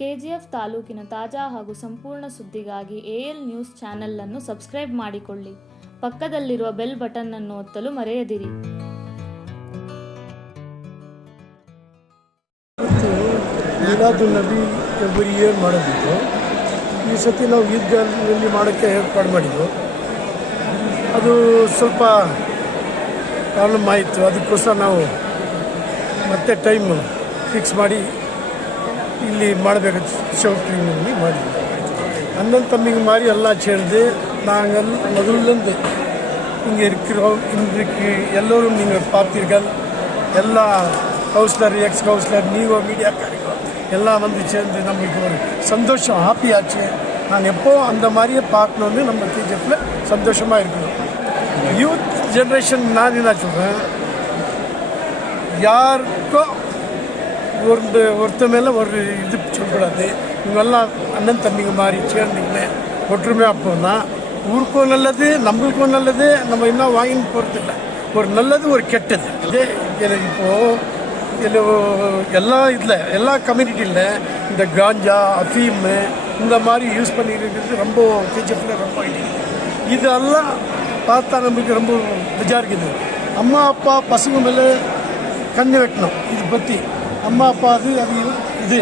KGF ತಾಲೂಕಿನ ತಾಜಾ ಹಾಗೂ ಸಂಪೂರ್ಣ ಸುದ್ದಿಗಾಗಿ ಎಎಲ್ ನ್ಯೂಸ್ ಚಾನೆಲ್ ಅನ್ನು ಸಬ್ಸ್ಕ್ರೈಬ್ ಮಾಡಿಕೊಳ್ಳಿ. ಪಕ್ಕದಲ್ಲಿರುವ ಬೆಲ್ ಬಟನ್ ಅನ್ನು ಒತ್ತಲು ಮರೆಯದಿರಿ. ಮಿಲಾದುನ್ ನಬಿ ಎವ್ರಿ ಇಯರ್ ಮಾಡೋದಿತ್ತು. ಈ ಸತಿ ನಾವು ಈದ್ಗಾಹಲ್ಲಿ ಮಾಡೋಕ್ಕೆ ಏರ್ಪಾಡು ಮಾಡಿದ್ದು. ಅದು ಸ್ವಲ್ಪ ಪ್ರಾಬ್ಲಮ್ ಆಯಿತು. ಅದಕ್ಕೋಸ್ಕರ ನಾವು ಮತ್ತೆ ಟೈಮ್ ಫಿಕ್ಸ್ ಮಾಡಿ ಇಲ್ಲಿ ಮಾಡಬೇಕು. ಚೌಟ್ರಿನಲ್ಲಿ ಮಾಡಿ அண்ணன் தம்பிங்க மாதிரி எல்லாம் சேர்ந்து நாங்கள் முதல்லேருந்து இங்கே இருக்கிறோம். இன்றைக்கு எல்லோரும் நீங்கள் பார்த்தீர்கள். எல்லா கவுன்சிலர், எக்ஸ் கவுன்சிலர், நீங்கள் மீடியாக்காரங்க எல்லாம் வந்து சேர்ந்து நம்மளுக்கு ஒரு சந்தோஷம், ஹாப்பியாச்சு. நான் எப்போவும் அந்த மாதிரியே பார்க்கணுன்னு நம்ம கேஜிஎஃப்பில் சந்தோஷமாக இருக்கணும். யூத் ஜென்ரேஷன் நான் என்ன சொல்கிறேன், யாருக்கும் ஒருத்த மேலே ஒரு இது சொல்லக்கூடாது. இவங்கெல்லாம் அண்ணன் தம்பிங்க மாதிரி சேர்ந்துக்கின்னு ஒற்றுமையாக போனால் ஊருக்கும் நல்லது, நம்மளுக்கும் நல்லது. நம்ம இன்னும் வாங்கின்னு போகிறது இல்லை. ஒரு நல்லது, ஒரு கெட்டது. இதே இப்போது இதில் எல்லா கம்யூனிட்டியில் இந்த காஞ்சா, அஃபீமு இந்த மாதிரி யூஸ் பண்ணியிருக்கிறது ரொம்ப கேஜிஎஃப்பில் ரொம்ப இதெல்லாம் பார்த்தா நம்மளுக்கு ரொம்ப பெஜாருக்குது. அம்மா அப்பா பசங்க மேலே கண்ணு வைக்கணும். இது பற்றி அம்மா அப்பா அது இது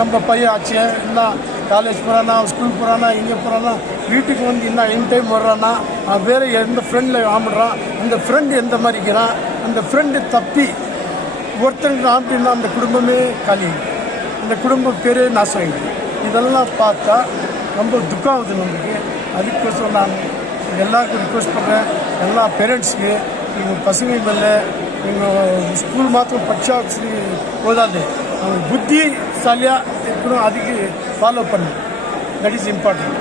நம்ம பையன் ஆச்சு, இன்னும் காலேஜ் போகிறானா, ஸ்கூல் போகிறானா, எங்கே போகிறானா, வீட்டுக்கு வந்து இன்னும் என் டைம் வர்றானா, வேறு எந்த ஃப்ரெண்டில் ஆமிடுறான், அந்த ஃப்ரெண்டு எந்த மாதிரி இருக்கிறான், அந்த ஃப்ரெண்டு தப்பி ஒருத்தருக்கு ஆம்பின்னா அந்த குடும்பமே காலி, அந்த குடும்பம் பேரே நாசம் ஆகிடுது. இதெல்லாம் பார்த்தா ரொம்ப துக்கம் ஆகுது நம்மளுக்கு. அதுக்கோசரம் நான் எல்லாருக்கும் ரிக்வெஸ்ட் பண்ணுறேன், எல்லா பேரண்ட்ஸுக்கு எங்கள் பசங்க மேலே எங்கள் ஸ்கூல் மாத்திரம் பட்சா போதாது, அவங்க புத்திசாலியாக இருக்கணும். அதுக்கு ஃபாலோ பண்ணணும். That is important.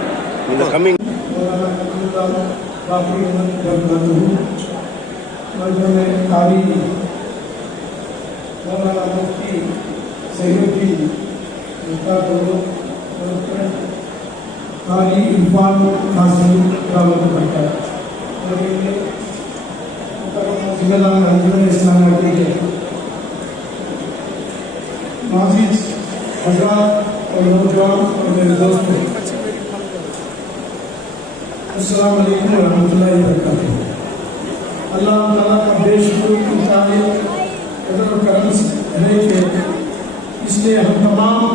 नाज़ीज़ हज़रात और नौजवान और मेरे दोस्तों, अस्सलाम वालेकुम व रहमतुल्लाहि व बरकातुहू। अल्लाह ताला का बेशुमार इंतहाई क़दर और करम है कि इसलिए हम तमाम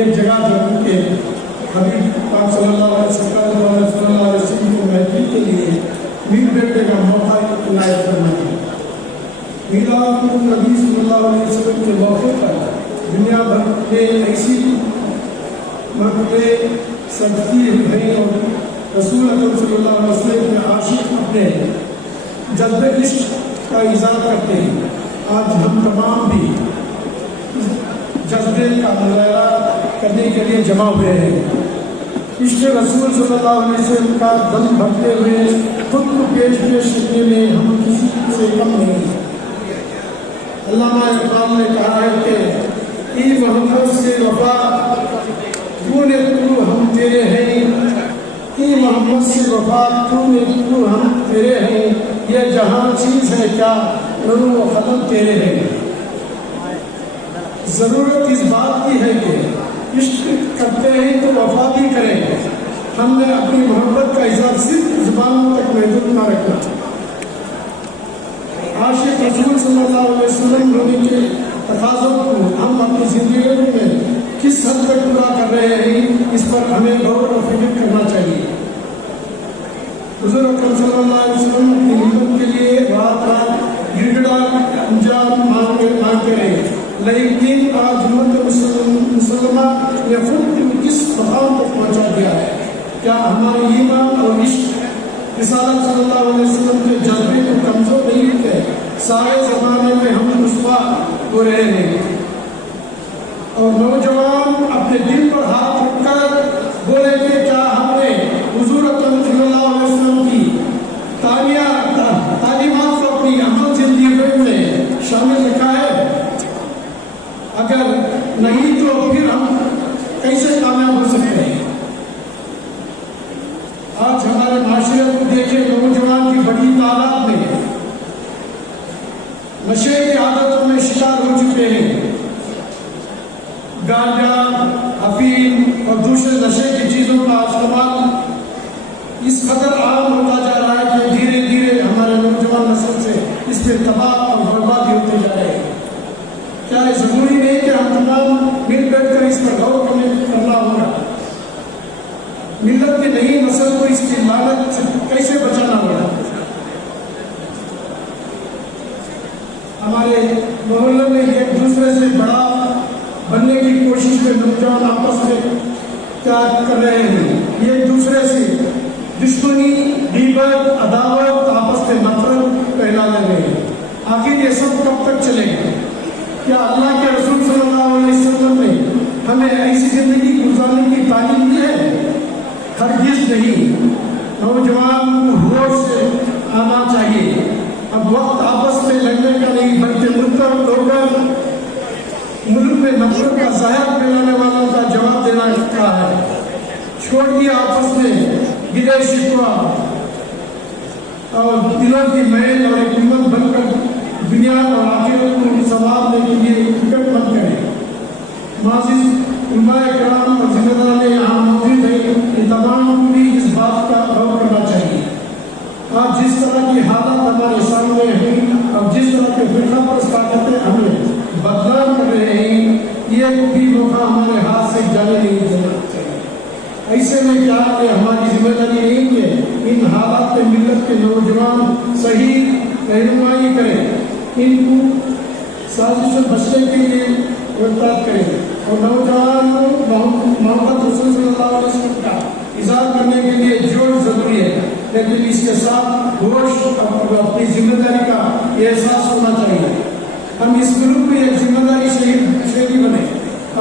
एक जगह जम के हबीब पाक सल्लल्लाहु अलैहि वसल्लम को महफिल के लिए मिल बैठने का मौका इनायत फरमाया। मीलादुन नबी सल्लल्लाहु अलैहि वसल्लम के मौके पर दुनिया भर में ऐसी मरतबे सजती हैं और रसूल अकरम सल्लल्लाहु अलैहि वसल्लम के आशिक अपने जज्बे इश्क का इज़हार करते हैं। आज हम तमाम भी जज्बे का मुजाहरा करने के लिए जमा हुए हैं। इश्क रसूल सल्लल्लाहु अलैहि वसल्लम का दम भरते हुए खुद को पेश करने में हम किसी से कम नहीं। अल्लामा इकबाल ने कहा है कि ई मोहम्मद से वफा तूने तू हम तेरे हैं, ई मोहम्मद से वफा तूने तू हम तेरे हैं, ये जहां चीज़ है क्या नूर व क़लम तेरे हैं। ज़रूरत इस बात की है कि इश्क करते हैं तो वफा भी करें। हमने अपनी मोहब्बत का इज़हार सिर्फ ज़ुबानों तक महदूद न रखना। आशिक रसूल सल्लल्लाहु अलैहि वसल्लम होने के तकाज़ों को हम अपनी ज़िंदगी में किस हद तक पूरा कर रहे हैं, इस पर हमें गौर और फिक्र करना चाहिए। हुज़ूर अकरम सल्लल्लाहु अलैहि वसल्लम की हिम्मत के लिए रात रात गिड़गिड़ा अंजाम मांगते रहे, लेकिन आज उम्मत मुसलमा ने खुद किस मकाम तक पहुँचा दिया है। क्या हमारे ईमान और इश्क रिसालत सल्लल्लाहु अलैहि वसल्लम के जज्बे को कमजोर नहीं थे? सारे ज़माने में हम रुसवा हो रहे हैं और नौजवान अपने दिल पर हाथ रखकर बोले कि क्या हमने हुज़ूर अकरम सल्लल्लाहु अलैहि वसल्लम की तालीमात को अपनी अमल ज़िंदगी में शामिल रखा है? अगर नहीं तो फिर हम कैसे कामयाब हो सकते हैं? आज हमारे माशरे को देखे, नौजवान की बड़ी तादाद में नशे की आदतों में शिकार हो चुके हैं। गांजा, अफीम और दूसरे नशे की चीज़ों का इस्तेमाल इस कदर आम होता जा रहा है कि धीरे धीरे हमारे नौजवान नस्ल से इस पर तबाह और बर्बादी होते जा रहे हैं। क्या ये जरूरी नहीं कि हम तमाम मिल बैठकर इस पर गौर करना होगा? मिल्लत की नई नस्ल को इसकी लानत से कैसे बचाना होगा? हमारे मोहल्ले में एक दूसरे से बड़ा बनने की कोशिश में नौजवान आपस में क्या कर रहे हैं? एक दूसरे से दुश्मनी, गीबत, अदावत, आपस में नफरत फैला रहे हैं। आखिर ये सब कब तक चलेगा? क्या अल्लाह के रसूल सल्लल्लाहु अलैहि वसल्लम ने हमें ऐसी जिंदगी गुजारने की तालीम दी है? हरगिज़ नहीं। नौजवान को होश से आना चाहिए। अब वक्त आपस में लड़ने का नहीं बल्कि मुल्क होकर मुल्क में नफरत का जहर फैलाने वालों का जवाब देना का है। छोड़ दिया आपस में गिले शिकवा और दिलों की मैल और एक हिम्मत बनकर दुनिया और आखिरत को संवारने के लिए टिकट बन करें। माजिद उलमाए कराम और जिम्मेदार यहाँ मौजूद है, इन तमाम को भी इस बात का गौर करना चाहिए। आज जिस तरह की हालत हमारे सामने है और जिस तरह के फिरकापरस्त ताकतें हमें बदनाम कर रहे हैं, ये भी मौका हमारे हाथ से जाने नहीं देना चाहिए। ऐसे में क्या कि हमारी जिम्मेदारी नहीं है इन हालात में मिल्लत के नौजवान सही रहनुमाई करें, इनको साजिश से बचने के लिए वर्ताव करें और नौजवान मोहम्मद रसूल सल्लल्लाहु अलैहि वसल्लम का इज़हार करने के लिए जोर जरूरी है, लेकिन इसके साथ होश और अपनी जिम्मेदारी का एहसास होना चाहिए। हम इस ग्रुप में एक जिम्मेदारी शहरी बने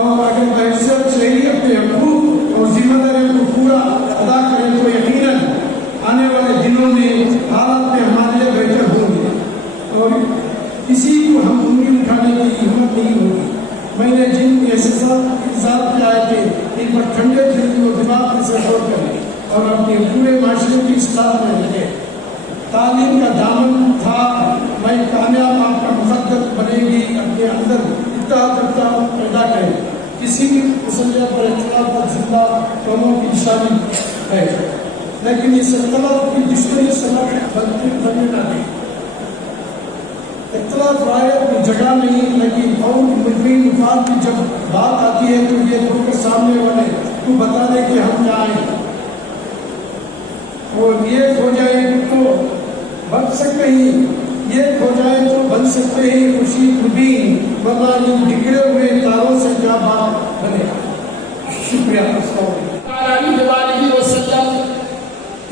और अगर बहसत शहरी अपने हकूक और जिम्मेदारियों को पूरा अदा करें तो यकीनन आने वाले दिनों में हालत में हमारे लिए बेहतर होंगे और किसी को हम उंगली उठाने की हिम्मत नहीं होगी। मैंने जिन एहसास किया है कि इन पर ठंडे दिल और दिमाग से गौर करें और अपने पूरे माशरे की इस्लाह में रहें। तालीम का दामन था, मैं कामयाब आपका मुक़द्दर बनेगी, अपने अंदर इत्तेहाद पैदा करें। किसी भी मसले पर इख्तिलाफ पर जिंदा कौमों की निशानी है, लेकिन इस इख्तिलाफ की दुश्मनी सबक बनने ना दें। इख्तिलाफ राय की जगह नहीं, लेकिन कौम की मुल्की मुफाद की जब बात आती है तो ये दो के सामने वाले को बता दें कि हम क्या हैं और ये हो जाए तो बन सकते ही, ये हो जाए तो बन सकते ही खुशी मुबीन, वरना इन बिगड़े हुए तारों से क्या बात बनेगा। शुक्रिया।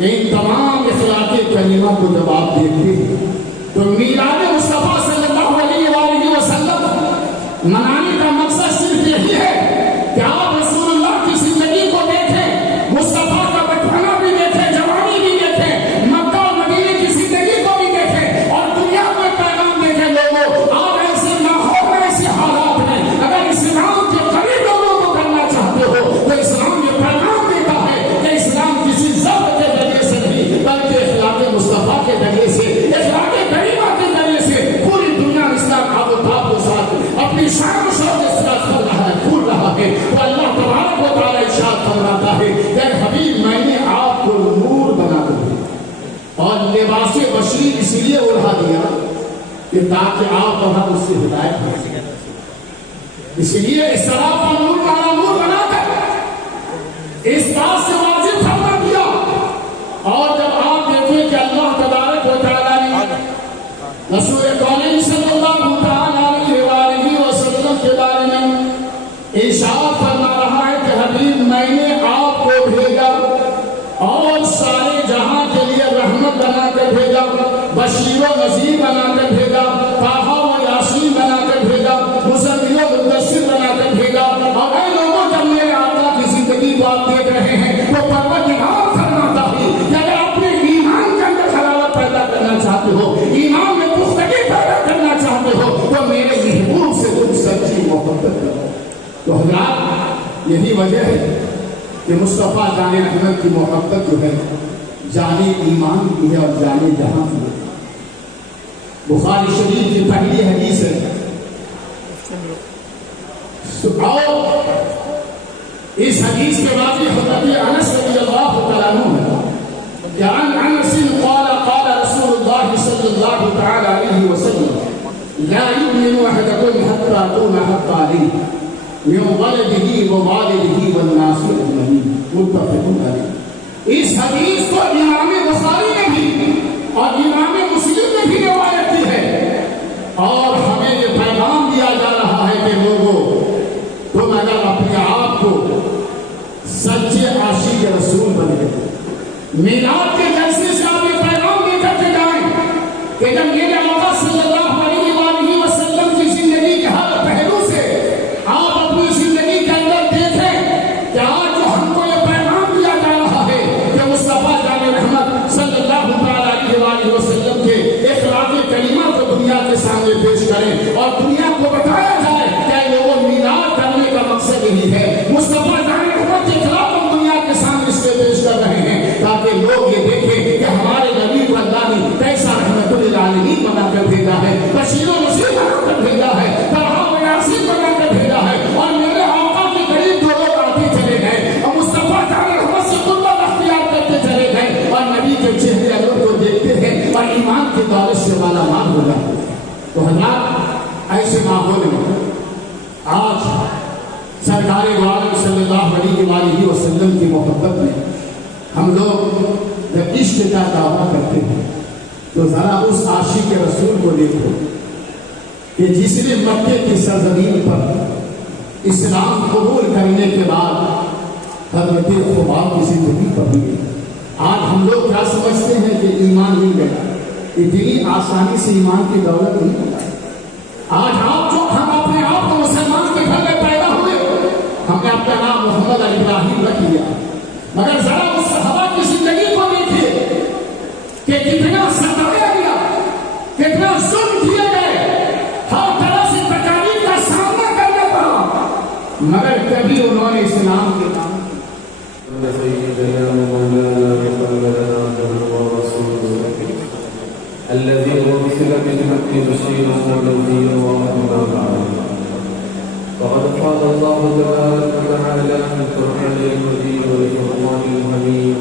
इन तमाम इखलाक़े करीमा को जब आप देखते हैं तो मीलाद मुस्तफ़ा सल्लल्लाहु अलैहि वसल्लम मनाने का मकसद सिर्फ यही है कि आप रसूलुल्लाह की जिंदगी को देखें, मुस्तफ़ा का बचपना भी देखें, जवानी भी देखें, मक्का और मदीने की जिंदगी को भी देखें और दुनिया में पैगाम देखें। लोगों, आप ऐसे माहौल में, ऐसे हालात में अगर इस्लाम के करीब लोगों को करना चाहते हो तो इस्लाम ये पैगाम देता है कि इस्लाम किसी ज़ब्त के जरिए से नहीं बल्कि इखलाक़ मुस्तफ़ा के जरिए से, इखलाक़ करीमा के जरिए से पूरी दुनिया इस्लाम आबोताब के साथ अपनी शान और शौक़ के साथ कर रहा है, फूल रहा है। तो अल्लाह तबारक व तआला इरशाद फरमाता है कि हबीब मैंने आपको नूर बना दिया और लिबास बशीर इसलिए ओढ़ा दिया कि ताकि आप वहां उससे हिदायत हो सके, इसलिए इस तरह का नूर बनाकर इस बात से वाजिब फरमा दिया। और जब आप देखें कि अल्लाह तबारक व तआला ने रसूल कौनैन सल्लल्लाहु अलैहि वसल्लम के बारे में इरशाद फरमा रहा है कि हबीब मैंने आपको भेजा और सारे जहां के लिए रहमत बनाकर भेजा, बशीर व नज़ीर बनाकर भेजा, ताहा व यासीन बनाकर भेजा, मुज़म्मिल व मुद्दस्सिर बनाकर भेजा। और ऐ लोगों, जब मेरे आका की जिंदगी को आप देख रहे हैं तो परवरदिगार फरमाता है कि अगर अपने ईमान के अंदर हलावत पैदा करना चाहते हो, ईमान में पुख्तगी पैदा करना चाहते हो तो मेरे महबूब से तुम सच्ची मोहब्बत करो। तो हज़रात, यही वजह है कि मुस्तफ़ा जाने रहमत की मोहब्बत जो है जाने ईमान की है और जाने जहां की है। बुखारी शरीफ की पहली हदीस है, आओ इस हदीस के बाद हज़रत अनस रज़ियल्लाहु तआला अन्हु कि अन अनस قال قال رسول الله صلى الله تعالى عليه وسلم لا يؤمن أحدكم حتى أكون حقا عليه من ولده ووالده والناس أجمعين متفق عليه. اس حدیث کو امام بخاری نے بھی اور امام مسلم نے بھی روایت کی ہے اور ہمیں یہ پیغام دیا جا رہا ہے کہ لوگوں تم اگر اپنے آپ کو سچے عاشق رسول بنے میلاد کے جلسے سے آپ یہ پیغام لے کر کے جائیں کہ جب میرے آقا صلی اللہ علیہ وآلہ وسلم کی زندگی کے ہر پہلو سے آپ اپنی زندگی کے اندر دیکھیں کہ آج جو ہم کو یہ پیغام دیا جا رہا ہے کہ مصطفیٰ جان محمد صلی اللہ علیہ وآلہ وسلم کے اخلاق کریمہ کو دنیا کے سامنے پیش کریں اور دنیا کو بتایا جائے کہ لوگوں میلاد کرنے کا مقصد یہی ہے مصطفیٰ جان محمد کے خلاف ہم دنیا کے سامنے اس سے پیش کر رہے ہیں تاکہ لوگ یہ دیکھیں کہ ہمارے نبی کو اللہ نے کیسا رحمت للعالمین بنا کر بھیجا ہے بشیر و نذیر بنا کر بھیجا ہے فرحان و یاسین بنا کر بھیجا ہے اور میرے آقا کے قریب جو لوگ آتے چلے گئے اور مصطفیٰ جان محمد سے قربت اختیار کرتے چلے گئے اور نبی کے چہرے انور کو دیکھتے ہیں اور ایمان کی دولت سے مالا مال ہو جاتے ہیں. تو حضرات ایسے ماحول میں آج سرکار دو عالم صلی اللہ علیہ وآلہ وسلم کی محبت میں ہم لوگ جب عشق کا دعویٰ کرتے ہیں تو ذرا اس عاشق رسول کو دیکھو کہ جس نے مکے کی سرزمین پر اسلام قبول کرنے کے بعد حضرت خباب کی زندگی پڑھی ہے. آج ہم لوگ کیا سمجھتے ہیں کہ ایمان مل گیا اتنی آسانی سے ایمان کی دولت نہیں ہوتا. آج آپ جو ہم اپنے آپ کو مسلمان کے گھر میں پیدا ہوئے ہم نے اپنا نام محمد ابراہیم رکھ لیا مگر ذرا اس صحابہ کی زندگی کو دیکھیے کہ کتنا ستایا گیا کتنا ظلم کیے گئے ہر طرح سے تکالیف کا سامنا کرنا پڑا مگر کبھی انہوں نے اسلام کے نام الذي أرسل بالحق بشيرا ونذيرا ورحمة للعالمين. فقد قال الله تبارك وتعالى في القرآن المجيد والفرقان الحميد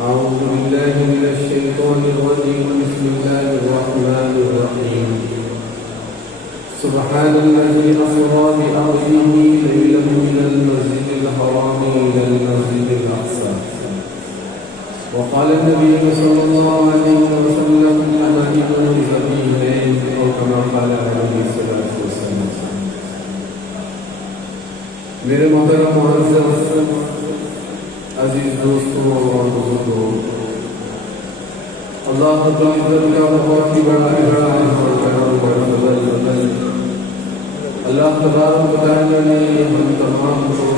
أعوذ بالله من الشيطان الرجيم بسم الله الرحمن الرحيم. سبحان الذي أسرى بعبده ليلا من المسجد الحرام إلى المسجد الأقصى. وقال النبي صلى الله عليه وسلم أنا ابن السبيلين أو كما قال عليه الصلاة والسلام. میرے محترم معزز عزیز دوستوں اور بزرگوں اللہ تعالی کا بہت ہی بڑا احسان اور کرم اور فضل اللہ تبارک و تعالی نے ہم تمام کو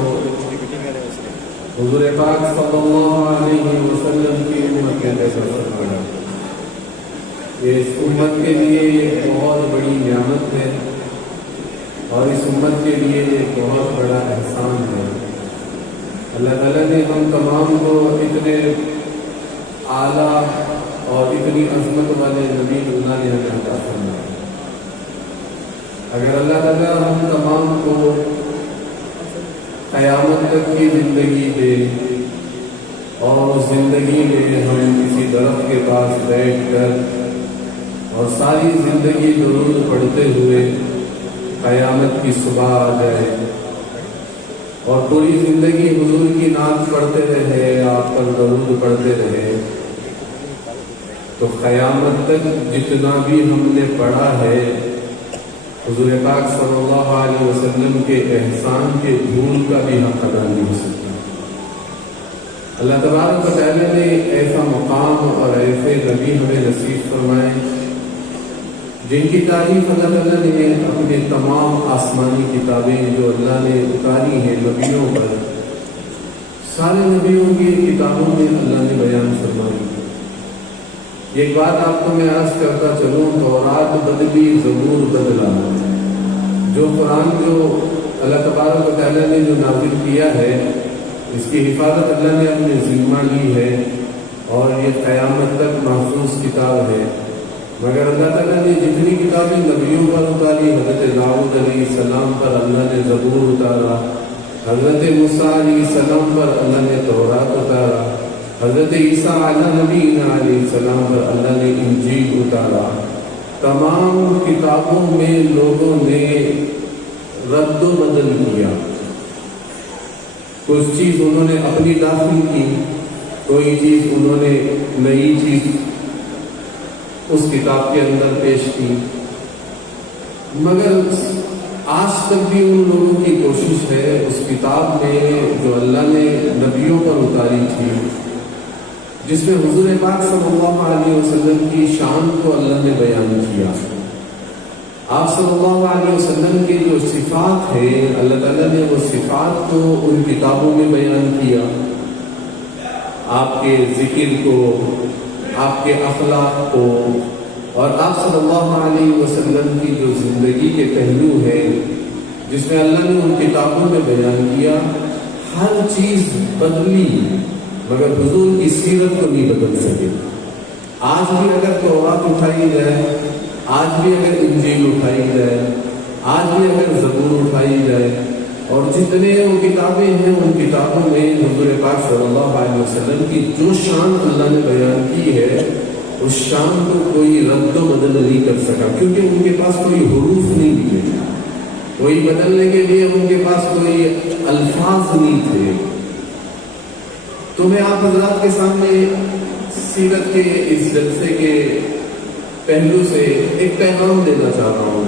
حضور پاک صلی اللہ علیہ وسلم کی امت کے جیسا فرمایا. یہ اس امت کے لیے بہت بڑی نعمت ہے اور اس امت کے لیے ایک بہت بڑا احسان ہے. اللہ تعالیٰ نے ہم تمام کو اتنے اعلیٰ اور اتنی عظمت والے نبی اللہ نے ہمیں عطا فرمایا. اگر اللہ تعالیٰ ہم تمام کو قیامت تک کی زندگی دے اور اس زندگی میں ہم کسی درخت کے پاس بیٹھ کر اور ساری زندگی درود پڑھتے ہوئے قیامت کی صبح آ جائے اور پوری زندگی حضور کی نعت پڑھتے رہے آپ پر درود پڑھتے رہے تو قیامت تک جتنا بھی ہم نے پڑھا ہے حضور پاک صلی اللہ علیہ وسلم کے احسان کے دھول کا بھی حق ادا نہیں ہو سکتا. اللہ تبارک و تعالی نے ایسا مقام اور ایسے نبی ہمیں نصیب فرمائے جن کی تعریف اللہ تعالیٰ نے اپنے تمام آسمانی کتابیں جو اللہ نے اتاری ہیں نبیوں پر سارے نبیوں کی کتابوں میں اللہ نے بیان فرمائی. ایک بات آپ کو میں عرض کرتا چلوں تورات بدلی زبور بدلا جو قرآن جو اللہ تبارک و تعالیٰ نے جو نازل کیا ہے اس کی حفاظت اللہ نے اپنے ذمہ لی ہے اور یہ قیامت تک محفوظ کتاب ہے मगर अल्लाह ताला ने जितनी किताबें नबियों पर उतारी, हज़रत दाऊद अलैहिस्सलाम पर अल्लाह ने ज़बूर उतारा, हज़रत मूसा अलैहिस्सलाम पर अल्लाह ने तौरात उतारा, हज़रत ईसा अलैहिस्सलाम पर अल्लाह ने इंजील उतारा। तमाम किताबों में लोगों ने रद्द बदल किया, कुछ चीज़ उन्होंने अपनी दाखिल की, कोई चीज़ उन्होंने नई चीज़ उस किताब के अंदर पेश की। मगर आज तक भी उन लोगों की कोशिश है उस किताब में जो अल्लाह ने नबियों पर उतारी थी, जिसमें हुजूर पाक सल्लल्लाहु अलैहि वसल्लम की शान को अल्लाह ने बयान किया। आप सल्लल्लाहु अलैहि वसल्लम की जो सिफात है, अल्लाह ताला ने वो सिफात को उन किताबों में बयान किया। आपके जिक्र को, आपके अखलाक को, और आप सल्लल्लाहु अलैहि वसल्लम की जो ज़िंदगी के पहलू हैं जिसमें अल्लाह ने उन किताबों में बयान किया, हर चीज़ बदली मगर हुजूर की सीरत को नहीं बदल सके। आज भी अगर तौरात उठाई जाए, आज भी अगर इंजील उठाई जाए, आज भी अगर ज़बूर उठाई जाए, और जितने वो किताबें हैं उन किताबों में हुजूर पाक सल्लल्लाहु अलैहि वसल्लम की जो शान अल्लाह ने बयान की है, उस शान को कोई रद्द बदल नहीं कर सका, क्योंकि उनके पास कोई हुरूफ नहीं थे, कोई बदलने के लिए उनके पास कोई अल्फाज नहीं थे। तो मैं आप हज़रात के सामने सीरत के इस जलसे के पहलू से एक पैगाम देना चाहता हूँ,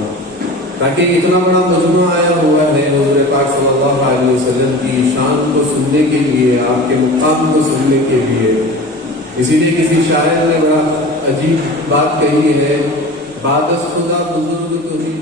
ताकि इतना बड़ा मजमू आया हुआ है हुज़ूर पाक सल्लल्लाहु अलैहि वसल्लम की शान को सुनने के लिए, आपके मुकाम को सुनने के लिए। इसीलिए किसी शायर ने बड़ा अजीब बात कही है, बादस खुदा बुजुर्ग तो भी